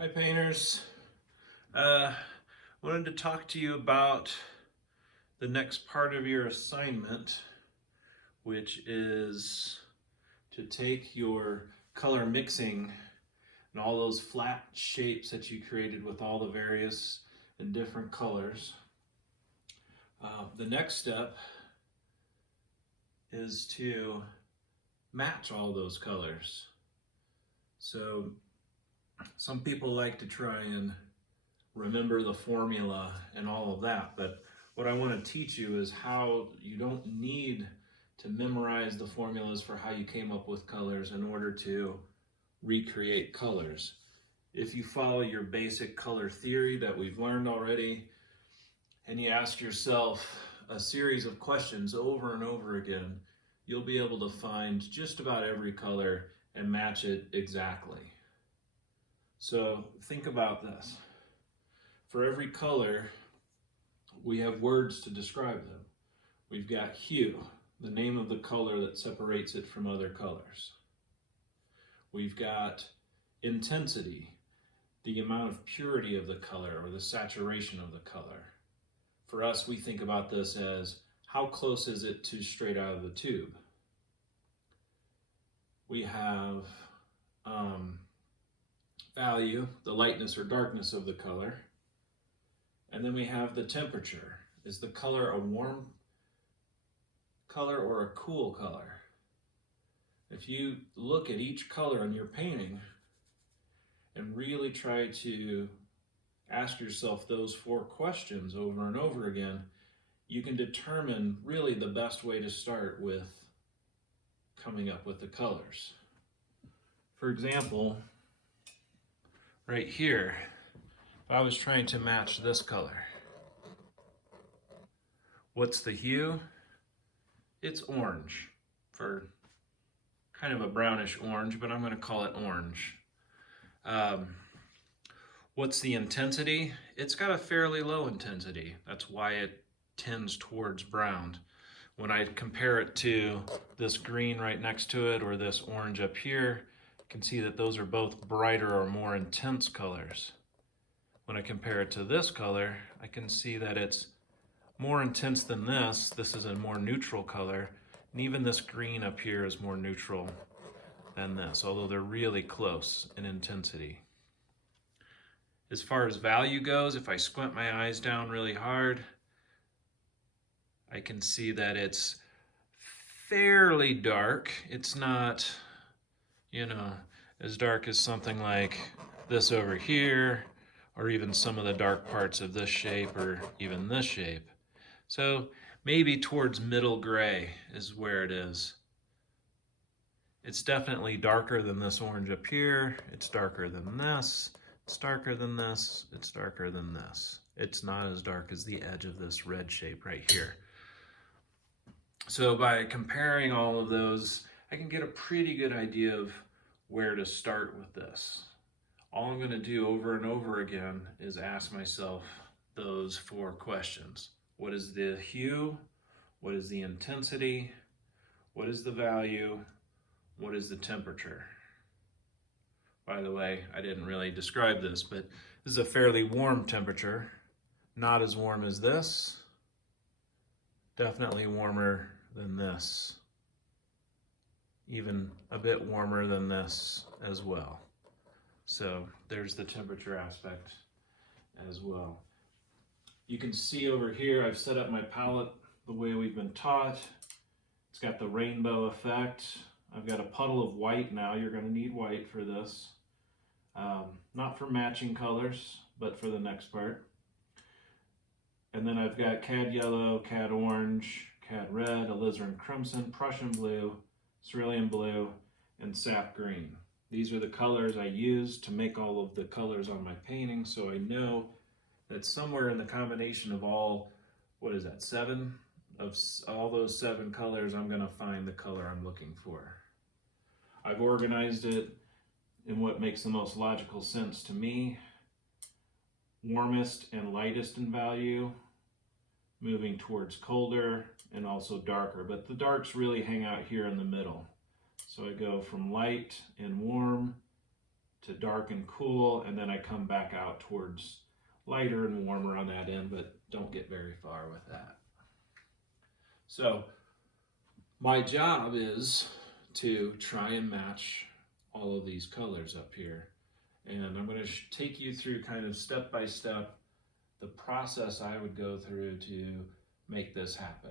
Hi painters. Uh, wanted to talk to you about the next part of your assignment, which is to take your color mixing and all those flat shapes that you created with all the various and different colors. The next step is to match all those colors. So some people like to try and remember the formula and all of that, but what I want to teach you is how you don't need to memorize the formulas for how you came up with colors in order to recreate colors. If you follow your basic color theory that we've learned already, and you ask yourself a series of questions over and over again, you'll be able to find just about every color and match it exactly. So think about this. For every color, we have words to describe them. We've got hue, the name of the color that separates it from other colors. We've got intensity, the amount of purity of the color or the saturation of the color. For us, we think about this as how close is it to straight out of the tube. We have value, the lightness or darkness of the color. And then we have the temperature. Is the color a warm color or a cool color? If you look at each color in your painting and really try to ask yourself those 4 questions over and over again, you can determine really the best way to start with coming up with the colors. For example, right here, if I was trying to match this color, what's the hue? It's orange, for kind of a brownish orange, but I'm going to call it orange. What's the intensity? It's got a fairly low intensity. That's why it tends towards brown. When I compare it to this green right next to it or this orange up here, you can see that those are both brighter or more intense colors. When I compare it to this color, I can see that it's more intense than this. This is a more neutral color, and even this green up here is more neutral than this, although they're really close in intensity. As far as value goes, if I squint my eyes down really hard, I can see that it's fairly dark. It's not, as dark as something like this over here, or even some of the dark parts of this shape, or even this shape. So maybe towards middle gray is where it is. It's definitely darker than this orange up here. It's darker than this. It's darker than this. It's darker than this. It's not as dark as the edge of this red shape right here. So by comparing all of those, I can get a pretty good idea of where to start with this. All I'm going to do over and over again is ask myself those 4 questions. What is the hue? What is the intensity? What is the value? What is the temperature? By the way, I didn't really describe this, but this is a fairly warm temperature. Not as warm as this. Definitely warmer than this. Even a bit warmer than this as well. So there's the temperature aspect as well. You can see over here, I've set up my palette the way we've been taught. It's got the rainbow effect. I've got a puddle of white now. You're going to need white for this. Not for matching colors, but for the next part. And then I've got cad yellow, cad orange, cad red, alizarin crimson, Prussian blue, cerulean blue, and sap green. These are the colors I use to make all of the colors on my painting, so I know that somewhere in the combination of all, 7? Of all those 7 colors, I'm going to find the color I'm looking for. I've organized it in what makes the most logical sense to me. Warmest and lightest in value, moving towards colder and also darker, but the darks really hang out here in the middle. So I go from light and warm to dark and cool, and then I come back out towards lighter and warmer on that end, but don't get very far with that. So my job is to try and match all of these colors up here. And I'm going to take you through kind of step by step the process I would go through to make this happen.